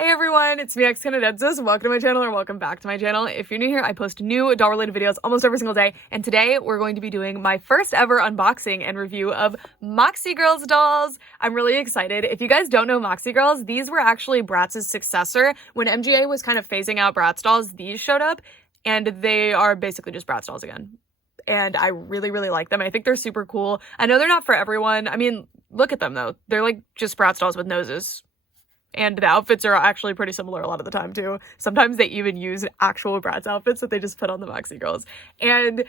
Hey everyone, it's me, Canadenzas. Welcome to my channel, or welcome back to my channel. If you're new here, I post new doll-related videos almost every single day, and today we're going to be doing my first ever unboxing and review of Moxie Girlz dolls. I'm really excited. If you guys don't know Moxie Girlz, these were actually Bratz's successor. When MGA was kind of phasing out Bratz dolls, these showed up, and they are basically just Bratz dolls again. And I really, really like them. I think they're super cool. I know they're not for everyone. I mean, look at them though. They're like just Bratz dolls with noses. And the outfits are actually pretty similar a lot of the time too. Sometimes they even use actual Bratz outfits that they just put on the Moxie Girlz. And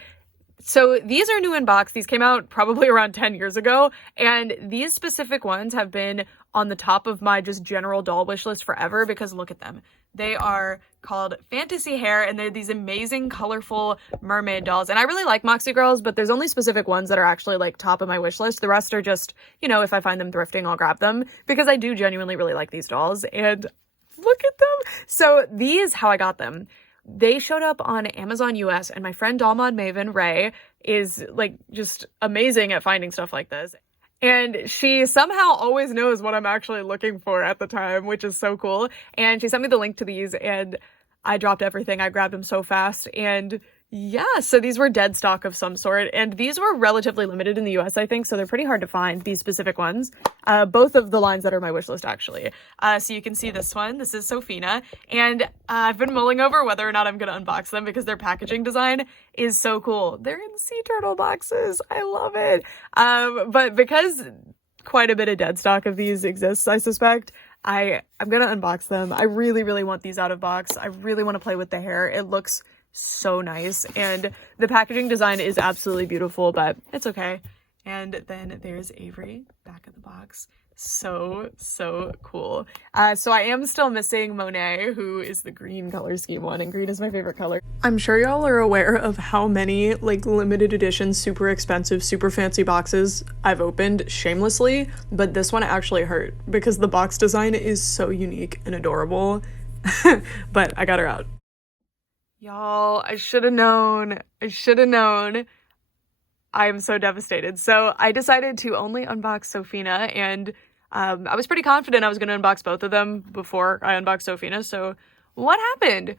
so these are new in box. These came out probably around 10 years ago. And these specific ones have been on the top of my just general doll wish list forever because look at them. They are called FANTASEA hair, and they're these amazing, colorful mermaid dolls. And I really like Moxie Girlz, but there's only specific ones that are actually like top of my wish list. The rest are just, you know, if I find them thrifting, I'll grab them because I do genuinely really like these dolls. And look at them. So these, how I got them. They showed up on Amazon US, and my friend Doll Mod Maven, Ray, is like just amazing at finding stuff like this. And she somehow always knows what I'm actually looking for at the time, which is so cool. And she sent me the link to these, and I dropped everything. I grabbed them so fast. And yeah, so these were dead stock of some sort. And these were relatively limited in the US, I think. So they're pretty hard to find, these specific ones. Both of the lines that are my wish list, actually. So you can see this one. This is SOPHINA. And I've been mulling over whether or not I'm going to unbox them because their packaging design is so cool. They're in sea turtle boxes. I love it. But because quite a bit of dead stock of these exists, I suspect, I'm going to unbox them. I really, really want these out of box. I really want to play with the hair. It looks so nice, and the packaging design is absolutely beautiful, but it's okay. And then there's Avery back of the box. So cool. So I am still missing Monet, who is the green color scheme one, and green is my favorite color. I'm sure y'all are aware of how many like limited edition, super expensive, super fancy boxes I've opened shamelessly, but this one actually hurt because the box design is so unique and adorable. But I got her out. Y'all, I should have known. I'm so devastated. So I decided to only unbox SOPHINA, and I was pretty confident I was going to unbox both of them before I unboxed SOPHINA. So what happened?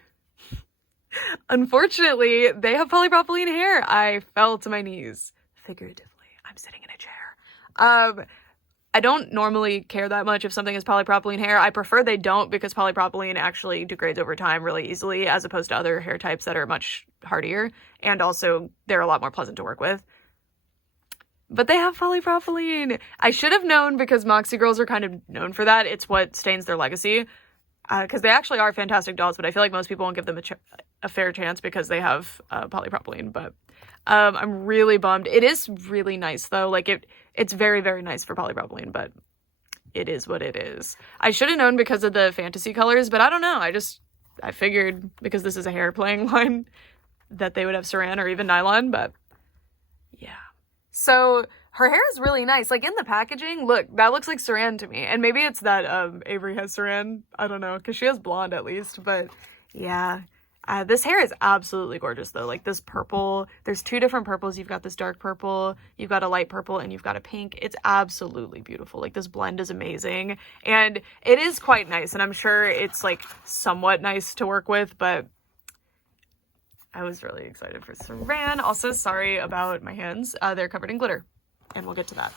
Unfortunately, they have polypropylene hair. I fell to my knees. Figuratively, I'm sitting in a chair. I don't normally care that much if something is polypropylene hair. I prefer they don't because polypropylene actually degrades over time really easily as opposed to other hair types that are much hardier, and also they're a lot more pleasant to work with. But they have polypropylene. I should have known because Moxie Girlz are kind of known for that. It's what stains their legacy because they actually are fantastic dolls, but I feel like most people won't give them a fair chance because they have polypropylene. But I'm really bummed. It is really nice though. Like it's very, very nice for polypropylene, but it is what it is. I should have known because of the fantasy colors, but I don't know. I figured because this is a hair playing line that they would have saran or even nylon, but yeah. So her hair is really nice. Like in the packaging, look, that looks like saran to me. And maybe it's that Avery has saran. I don't know, because she has blonde at least, but yeah. This hair is absolutely gorgeous though. Like this purple, there's two different purples. You've got this dark purple, you've got a light purple, and you've got a pink. It's absolutely beautiful. Like this blend is amazing, and it is quite nice, and I'm sure it's like somewhat nice to work with, but I was really excited for saran. Also, sorry about my hands. They're covered in glitter, and we'll get to that.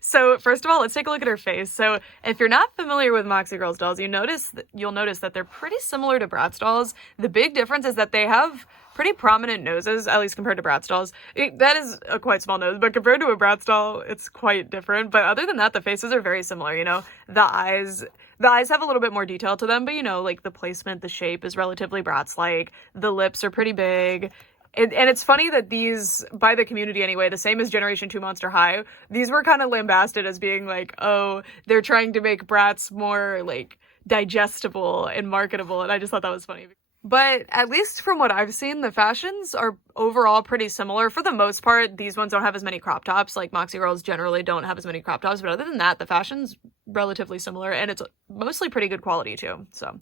So first of all, let's take a look at her face. So if you're not familiar with Moxie Girlz dolls, you'll notice that they're pretty similar to Bratz dolls. The big difference is that they have pretty prominent noses, at least compared to Bratz dolls. That is a quite small nose, but compared to a Bratz doll, it's quite different. But other than that, the faces are very similar, you know? The eyes have a little bit more detail to them, but you know, like the placement, the shape is relatively Bratz-like. The lips are pretty big. And it's funny that these, by the community anyway, the same as Generation 2 Monster High, these were kind of lambasted as being like, oh, they're trying to make Bratz more, like, digestible and marketable, and I just thought that was funny. But at least from what I've seen, the fashions are overall pretty similar. For the most part, these ones don't have as many crop tops. Like Moxie Girlz generally don't have as many crop tops, but other than that, the fashion's relatively similar, and it's mostly pretty good quality too. So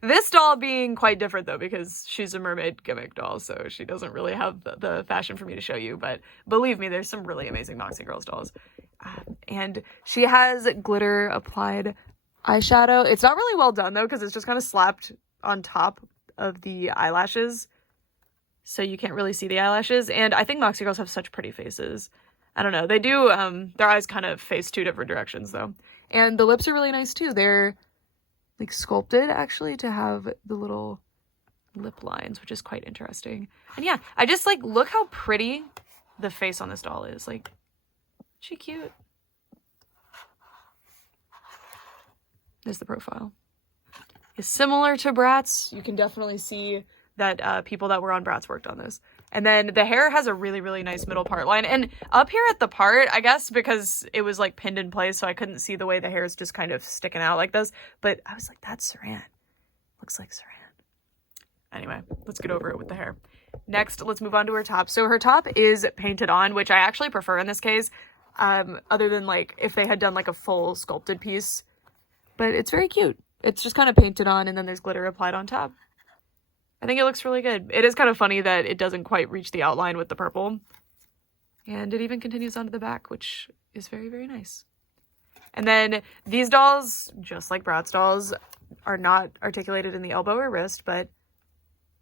this doll being quite different though, because she's a mermaid gimmick doll, so she doesn't really have the fashion for me to show you, but believe me, there's some really amazing Moxie Girlz dolls. And she has glitter applied eyeshadow. It's not really well done though, because it's just kind of slapped on top of the eyelashes, so you can't really see the eyelashes. And I think Moxie Girls have such pretty faces. I don't know, they do, their eyes kind of face two different directions though. And the lips are really nice too. They're like sculpted actually to have the little lip lines, which is quite interesting. And yeah, I just like, look how pretty the face on this doll is. Like, she cute. There's the profile. It's similar to Bratz. You can definitely see that people that were on Bratz worked on this. And then the hair has a really, really nice middle part line. And up here at the part, I guess because it was like pinned in place, so I couldn't see the way the hair is just kind of sticking out like this. But I was like, that's Saran. Looks like Saran. Anyway, let's get over it with the hair. Next, let's move on to her top. So her top is painted on, which I actually prefer in this case, other than like if they had done like a full sculpted piece. But it's very cute. It's just kind of painted on and then there's glitter applied on top. I think it looks really good. It is kind of funny that it doesn't quite reach the outline with the purple. And it even continues onto the back, which is very, very nice. And then these dolls, just like Bratz dolls, are not articulated in the elbow or wrist, but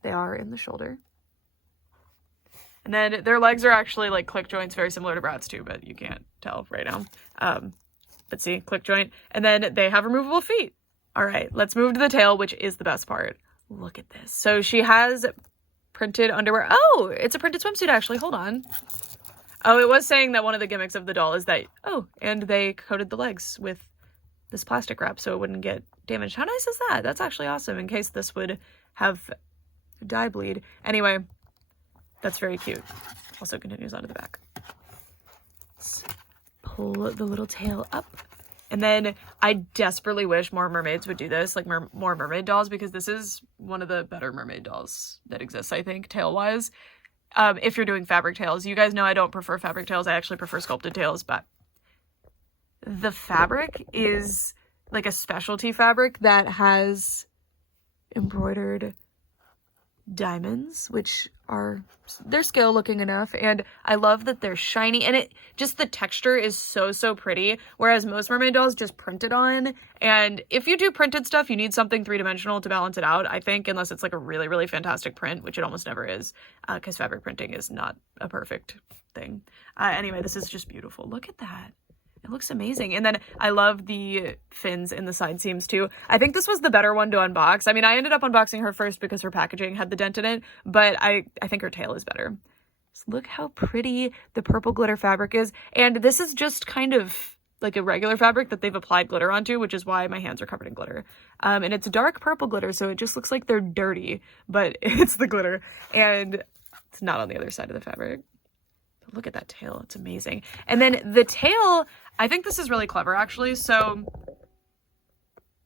they are in the shoulder. And then their legs are actually like click joints, very similar to Bratz too, but you can't tell right now. But see, click joint. And then they have removable feet. All right, let's move to the tail, which is the best part. Look at this. So she has printed underwear. Oh, it's a printed swimsuit actually. Hold on. Oh, it was saying that one of the gimmicks of the doll is that, oh, and they coated the legs with this plastic wrap so it wouldn't get damaged. How nice is that? That's actually awesome in case this would have dye bleed. Anyway, that's very cute. Also continues onto the back. Let's pull the little tail up. And then I desperately wish more mermaids would do this, like more mermaid dolls, because this is one of the better mermaid dolls that exists, I think, tail-wise. If you're doing fabric tails. You guys know I don't prefer fabric tails. I actually prefer sculpted tails, but the fabric is like a specialty fabric that has embroidered diamonds, which are, they're scale looking enough, and I love that they're shiny, and it just, the texture is so pretty, whereas most mermaid dolls just print it on. And if you do printed stuff, you need something three-dimensional to balance it out, I think, unless it's like a really fantastic print, which it almost never is, because fabric printing is not a perfect thing. Anyway, this is just beautiful. Look at that. It looks amazing. And then I love the fins in the side seams too. I think this was the better one to unbox. I mean, I ended up unboxing her first because her packaging had the dent in it, but I think her tail is better. So look how pretty the purple glitter fabric is. And this is just kind of like a regular fabric that they've applied glitter onto, which is why my hands are covered in glitter. And it's dark purple glitter, so it just looks like they're dirty, but it's the glitter. And it's not on the other side of the fabric. Look at that tail. It's amazing. And then the tail, I think this is really clever actually. So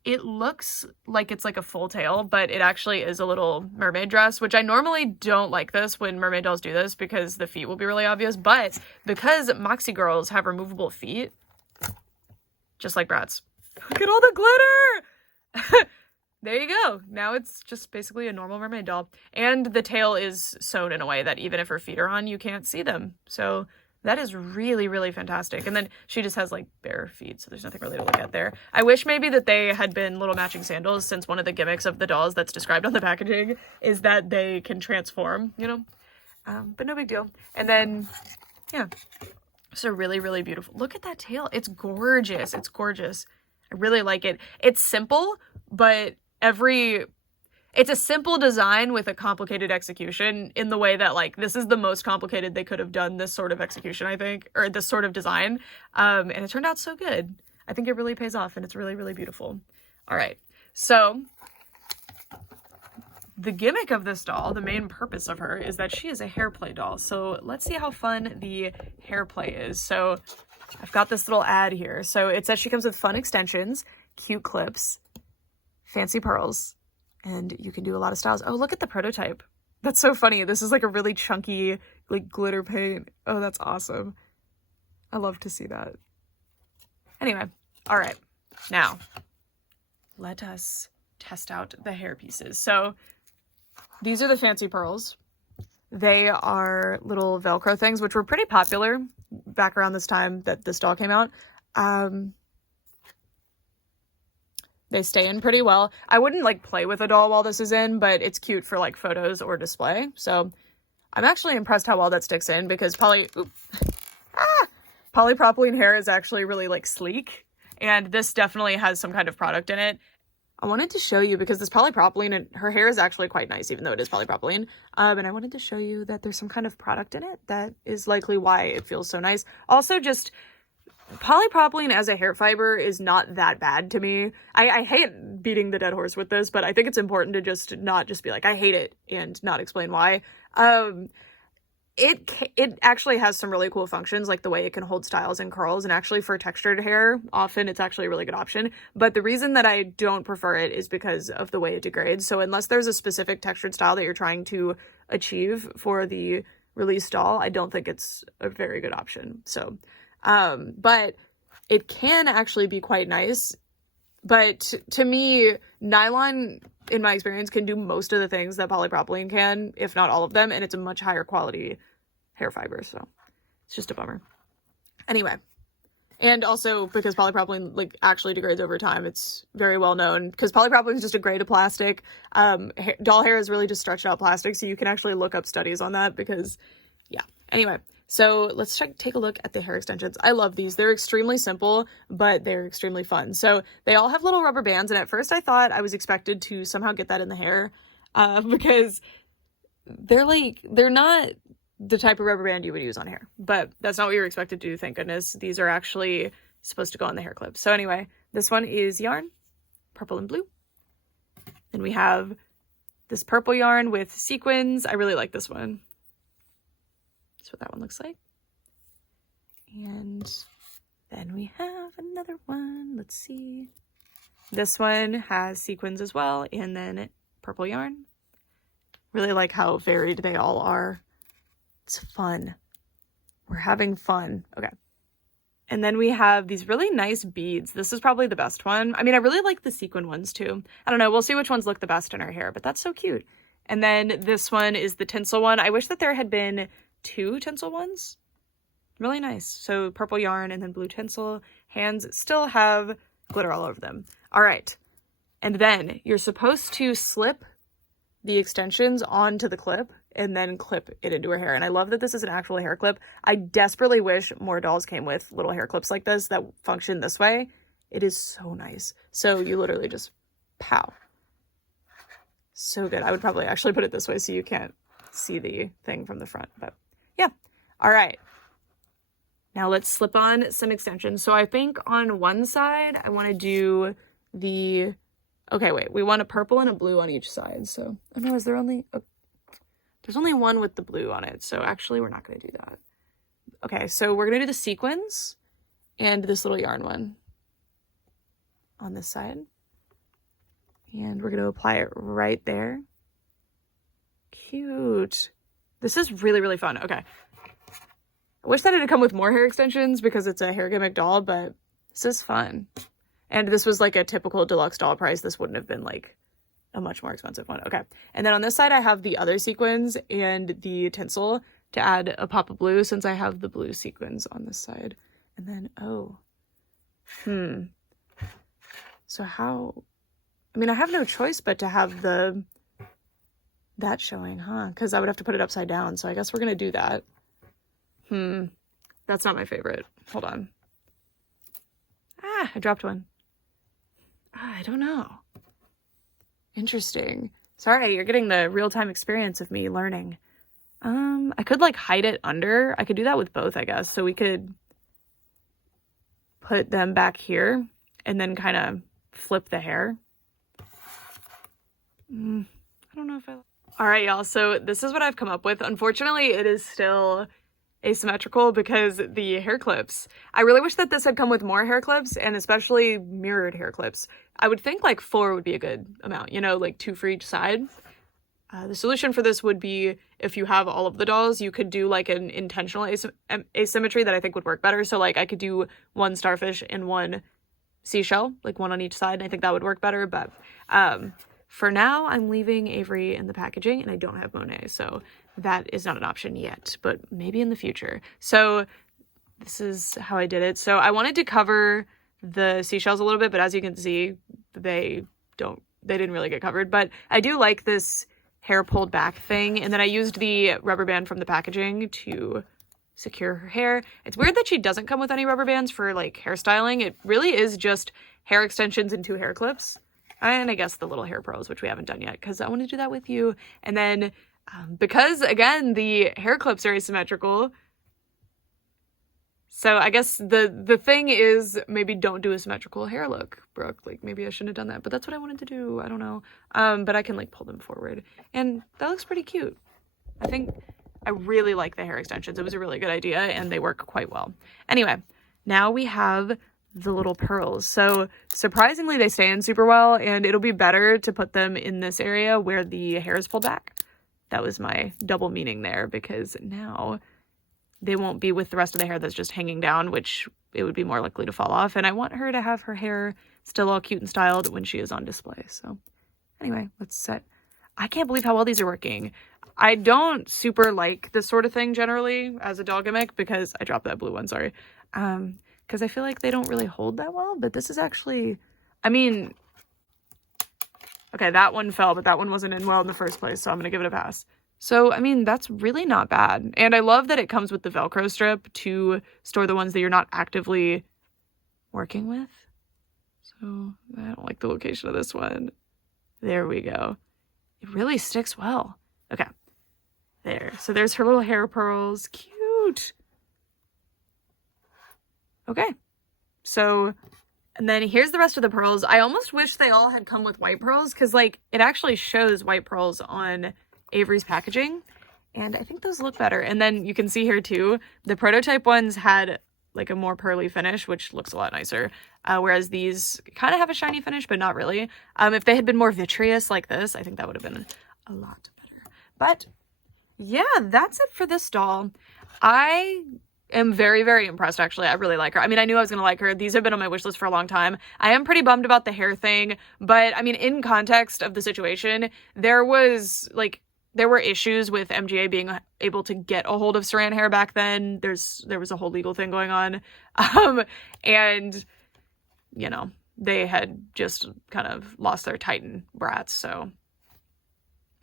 it looks like it's like a full tail, but it actually is a little mermaid dress, which I normally don't like this when mermaid dolls do this because the feet will be really obvious. But because Moxie Girls have removable feet, just like Bratz. Look at all the glitter! There you go. Now it's just basically a normal mermaid doll. And the tail is sewn in a way that even if her feet are on, you can't see them. So that is really fantastic. And then she just has like bare feet, so there's nothing really to look at there. I wish maybe that they had been little matching sandals, since one of the gimmicks of the dolls that's described on the packaging is that they can transform, you know? But no big deal. And then, yeah. So really beautiful. Look at that tail. It's gorgeous. It's gorgeous. I really like it. It's simple, but it's a simple design with a complicated execution, in the way that like this is the most complicated they could have done this sort of execution, I think, or this sort of design. And it turned out so good. I think it really pays off, and it's really beautiful. All right. So the gimmick of this doll, the main purpose of her, is that she is a hair play doll. So let's see how fun the hair play is. So I've got this little ad here. So it says she comes with fun extensions, cute clips, fancy pearls, and you can do a lot of styles. Oh, look at the prototype. That's so funny. This is like a really chunky, like glitter paint. Oh, that's awesome. I love to see that. Anyway, all right. Now, let us test out the hair pieces. So these are the fancy pearls. They are little Velcro things, which were pretty popular back around this time that this doll came out. They stay in pretty well. I wouldn't like play with a doll while this is in, but it's cute for like photos or display. So I'm actually impressed how well that sticks in because polypropylene hair is actually really like sleek, and this definitely has some kind of product in it. I wanted to show you because this polypropylene, and her hair is actually quite nice even though it is polypropylene, and I wanted to show you that there's some kind of product in it that is likely why it feels so nice. Also, just polypropylene as a hair fiber is not that bad to me. I hate beating the dead horse with this, but I think it's important to just not just be like, I hate it and not explain why. It actually has some really cool functions, like the way it can hold styles and curls, and actually for textured hair, often it's actually a really good option. But the reason that I don't prefer it is because of the way it degrades. So unless there's a specific textured style that you're trying to achieve for the release doll, I don't think it's a very good option. So, but it can actually be quite nice. But to me, nylon, in my experience, can do most of the things that polypropylene can, if not all of them, and it's a much higher quality hair fiber, so it's just a bummer. Anyway, and also because polypropylene like actually degrades over time, it's very well known because polypropylene is just a grade of plastic. Doll hair is really just stretched out plastic, so you can actually look up studies on that because, yeah. Anyway, so let's take a look at the hair extensions. I love these. They're extremely simple, but they're extremely fun. So they all have little rubber bands, and at first I thought I was expected to somehow get that in the hair because they're not the type of rubber band you would use on hair, but that's not what you're expected to do, thank goodness. These are actually supposed to go on the hair clip. So anyway, this one is yarn, purple and blue. Then we have this purple yarn with sequins. I really like this one. That's what that one looks like. And then we have another one. Let's see. This one has sequins as well, and then purple yarn. Really like how varied they all are. It's fun. We're having fun. Okay. And then we have these really nice beads. This is probably the best one. I mean, I really like the sequin ones too. I don't know. We'll see which ones look the best in her hair, but that's so cute. And then this one is the tinsel one. I wish that there had been 2 tinsel ones. Really nice. So purple yarn and then blue tinsel. Hands still have glitter all over them. All right. And then you're supposed to slip the extensions onto the clip and then clip it into her hair. And I love that this is an actual hair clip. I desperately wish more dolls came with little hair clips like this that function this way. It is so nice. So you literally just pow. So good. I would probably actually put it this way so you can't see the thing from the front, but yeah. All right. Now let's slip on some extensions. So I think on one side, I want to do the, okay, wait, we want a purple and a blue on each side. So, oh no, is there only, there's only one with the blue on it. So actually we're not going to do that. Okay, so we're going to do the sequins and this little yarn one on this side. And we're going to apply it right there. Cute. This is really, really fun. Okay. I wish that it had come with more hair extensions because it's a hair gimmick doll, but this is fun. And this was like a typical deluxe doll price. This wouldn't have been like a much more expensive one. Okay. And then on this side, I have the other sequins and the tinsel to add a pop of blue since I have the blue sequins on this side. And then, so how, I mean, I have no choice but to have that showing, huh? Because I would have to put it upside down. So I guess we're going to do that. That's not my favorite. Hold on. I dropped one. I don't know. Interesting. Sorry, you're getting the real-time experience of me learning. I could like hide it under. I could do that with both, I guess. So we could put them back here and then kind of flip the hair. I don't know if I... All right, y'all. So this is what I've come up with. Unfortunately, it is still asymmetrical because the hair clips, I really wish that this had come with more hair clips and especially mirrored hair clips. I would think like 4 would be a good amount, you know, like 2 for each side. The solution for this would be if you have all of the dolls, you could do like an intentional asymmetry that I think would work better. So like I could do 1 starfish and 1 seashell, like 1 on each side. And I think that would work better. But for now, I'm leaving Avery in the packaging and I don't have Monet. So that is not an option yet, but maybe in the future. So this is how I did it. So I wanted to cover the seashells a little bit, but as you can see, they didn't really get covered. But I do like this hair pulled back thing. And then I used the rubber band from the packaging to secure her hair. It's weird that she doesn't come with any rubber bands for like hairstyling. It really is just hair extensions and 2 hair clips. And I guess the little hair pearls, which we haven't done yet because I want to do that with you. And then because, again, the hair clips are asymmetrical. So I guess the thing is maybe don't do a symmetrical hair look, Brooke. Like, maybe I shouldn't have done that. But that's what I wanted to do. I don't know. But I can, like, pull them forward. And that looks pretty cute. I really like the hair extensions. It was a really good idea, and they work quite well. Anyway, now we have the little pearls. So surprisingly, they stay in super well, and it'll be better to put them in this area where the hair is pulled back. That was my double meaning there, because now they won't be with the rest of the hair that's just hanging down, which it would be more likely to fall off. And I want her to have her hair still all cute and styled when she is on display. So anyway, let's set. I can't believe how well these are working. I don't super like this sort of thing generally as a doll gimmick because I dropped that blue one, sorry. Because I feel like they don't really hold that well, but this is actually, I mean, okay, that one fell, but that one wasn't in well in the first place, so I'm going to give it a pass. So, I mean, that's really not bad. And I love that it comes with the Velcro strip to store the ones that you're not actively working with. So, I don't like the location of this one. There we go. It really sticks well. Okay. There. So there's her little hair pearls. Cute. Okay. So, and then here's the rest of the pearls. I almost wish they all had come with white pearls because, like, it actually shows white pearls on Avery's packaging. And I think those look better. And then you can see here, too, the prototype ones had, like, a more pearly finish, which looks a lot nicer. Whereas these kind of have a shiny finish, but not really. If they had been more vitreous like this, I think that would have been a lot better. But yeah, that's it for this doll. I am very, very impressed, actually. I really like her. I mean, I knew I was going to like her. These have been on my wish list for a long time. I am pretty bummed about the hair thing, but I mean, in context of the situation, there were issues with MGA being able to get a hold of Saran hair back then. There was a whole legal thing going on. And, you know, they had just kind of lost their Titan Bratz, so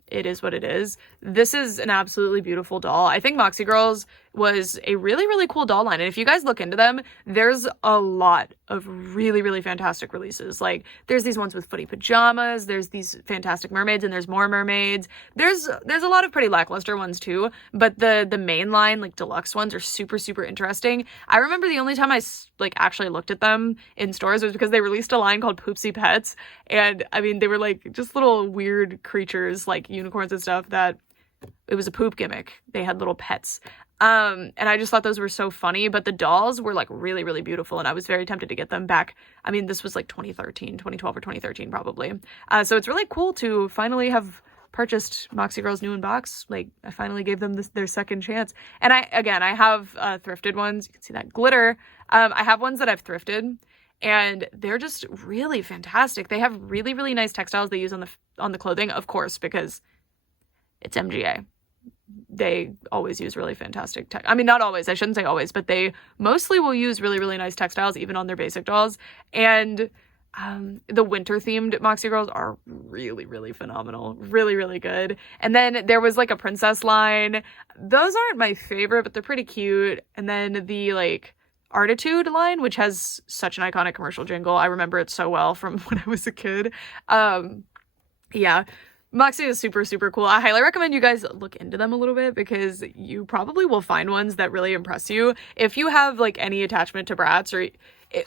it is what it is. This is an absolutely beautiful doll. I think Moxie Girlz was a really, really cool doll line. And if you guys look into them, there's a lot of really, really fantastic releases. Like, there's these ones with footy pajamas, there's these fantastic mermaids, and there's more mermaids. There's a lot of pretty lackluster ones too, but the main line, like deluxe ones, are super, super interesting. I remember the only time I actually looked at them in stores was because they released a line called Poopsie Pets. And I mean, they were like just little weird creatures like unicorns and stuff that it was a poop gimmick. They had little pets. And I just thought those were so funny, but the dolls were like really, really beautiful, and I was very tempted to get them back. I mean, this was like 2012 or 2013 probably. So it's really cool to finally have purchased Moxie Girlz new in box. Like, I finally gave them their second chance. And I have thrifted ones. You can see that glitter. I have ones that I've thrifted, and they're just really fantastic. They have really, really nice textiles they use on the clothing, of course, because it's MGA. They always use really fantastic I mean, not always, I shouldn't say always, but they mostly will use really, really nice textiles, even on their basic dolls. And the winter themed Moxie Girlz are really, really phenomenal. Really, really good. And then there was like a princess line. Those aren't my favorite, but they're pretty cute. And then the like Artitude line, which has such an iconic commercial jingle. I remember it so well from when I was a kid. Yeah. Moxie is super, super cool. I highly recommend you guys look into them a little bit because you probably will find ones that really impress you. If you have like any attachment to Bratz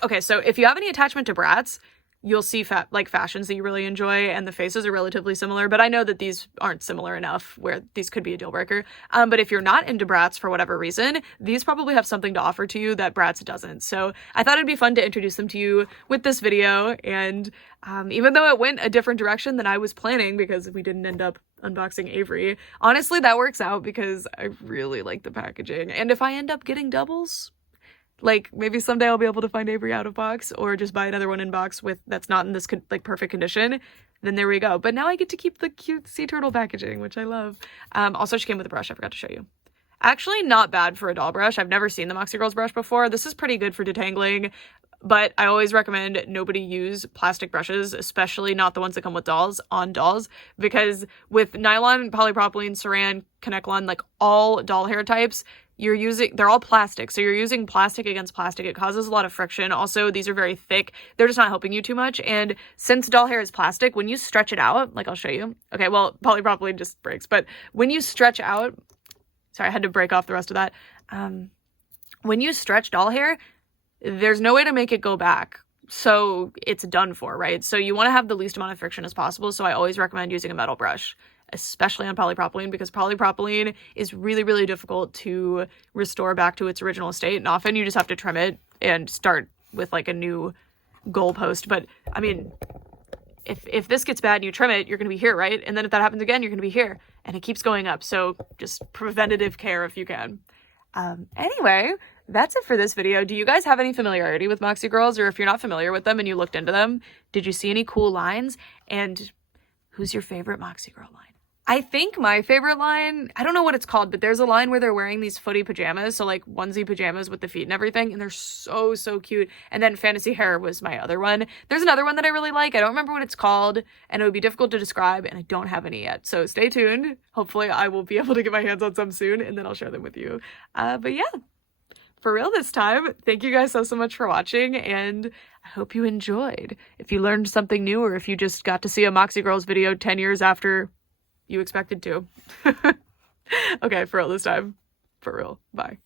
okay, so if you have any attachment to Bratz, you'll see fashions that you really enjoy, and the faces are relatively similar, but I know that these aren't similar enough where these could be a deal breaker. But if you're not into Bratz for whatever reason, these probably have something to offer to you that Bratz doesn't. So I thought it'd be fun to introduce them to you with this video, and even though it went a different direction than I was planning because we didn't end up unboxing Avery, honestly, that works out because I really like the packaging. And if I end up getting doubles, like, maybe someday I'll be able to find Avery out of box or just buy another one in box that's not in this perfect condition, then there we go. But now I get to keep the cute sea turtle packaging, which I love. Also, she came with a brush I forgot to show you. Actually, not bad for a doll brush. I've never seen the Moxie Girlz brush before. This is pretty good for detangling. but I always recommend nobody use plastic brushes, especially not the ones that come with dolls, on dolls, because with nylon, polypropylene, saran, Connectlon, like all doll hair types, they're all plastic. So you're using plastic against plastic. It causes a lot of friction. Also, these are very thick. They're just not helping you too much. And since doll hair is plastic, when you stretch it out, like I'll show you. Okay, well, polypropylene just breaks. But when you stretch out, sorry, I had to break off the rest of that. When you stretch doll hair, there's no way to make it go back. So it's done for, right? So you want to have the least amount of friction as possible. So I always recommend using a metal brush, especially on polypropylene, because polypropylene is really, really difficult to restore back to its original state. And often you just have to trim it and start with like a new goalpost. But I mean, if this gets bad and you trim it, you're going to be here, right? And then if that happens again, you're going to be here, and it keeps going up. So just preventative care if you can. Anyway, that's it for this video. Do you guys have any familiarity with Moxie Girlz? Or if you're not familiar with them and you looked into them, did you see any cool lines? And who's your favorite Moxie Girl line? I think my favorite line, I don't know what it's called, but there's a line where they're wearing these footy pajamas, so like onesie pajamas with the feet and everything, and they're so, so cute. And then Fantasy Hair was my other one. There's another one that I really like. I don't remember what it's called, and it would be difficult to describe, and I don't have any yet. So stay tuned. Hopefully I will be able to get my hands on some soon, and then I'll share them with you. But yeah, for real this time, thank you guys so much for watching, and I hope you enjoyed. If you learned something new, or if you just got to see a Moxie Girlz video 10 years after you expected to. Okay, for real this time. For real. Bye.